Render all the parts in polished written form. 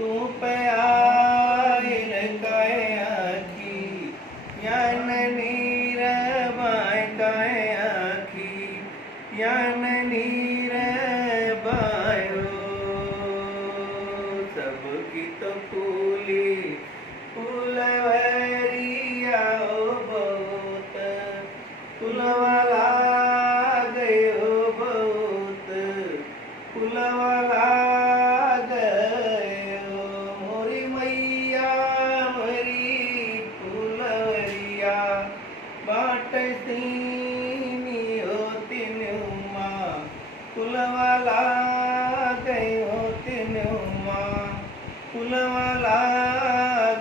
तू पायल काय आखी यान नीर बाय काय आखी यान नीर बायो सब गीत फूली फूलवरिया बहुत फुलवाला गयो बहुत फुलवाला गयो मोरी मैया मरी फुलवरिया बाटती होती नुमा फुलवाला गयो तिनुमा फुलवाला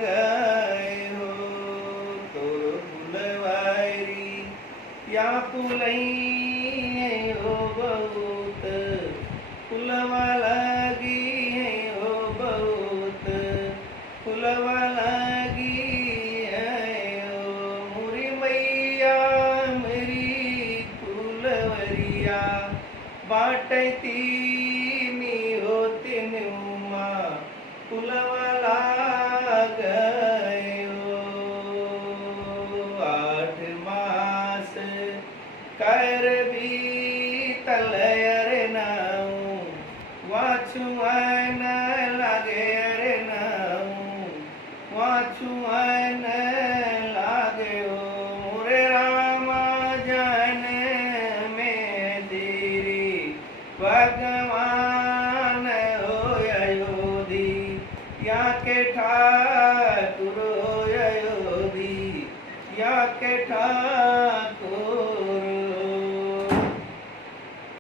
गयो तो फुलवारी या फुलई हो बहुत फुलवा लगी है हो बहुत फुलवा लगी है हो मुरी मैया मेरी फुलवरिया बाटती मी होती नुमा फुलवाला गयो 8 मास करबी तलयर नाऊ वाचुआन लागे रे नाऊ वाचुआन लागे ओ मोरे रामा जन में तेरी भगवान हो अयोधी या के ठाकुर हो अयोधी या के ठाकुर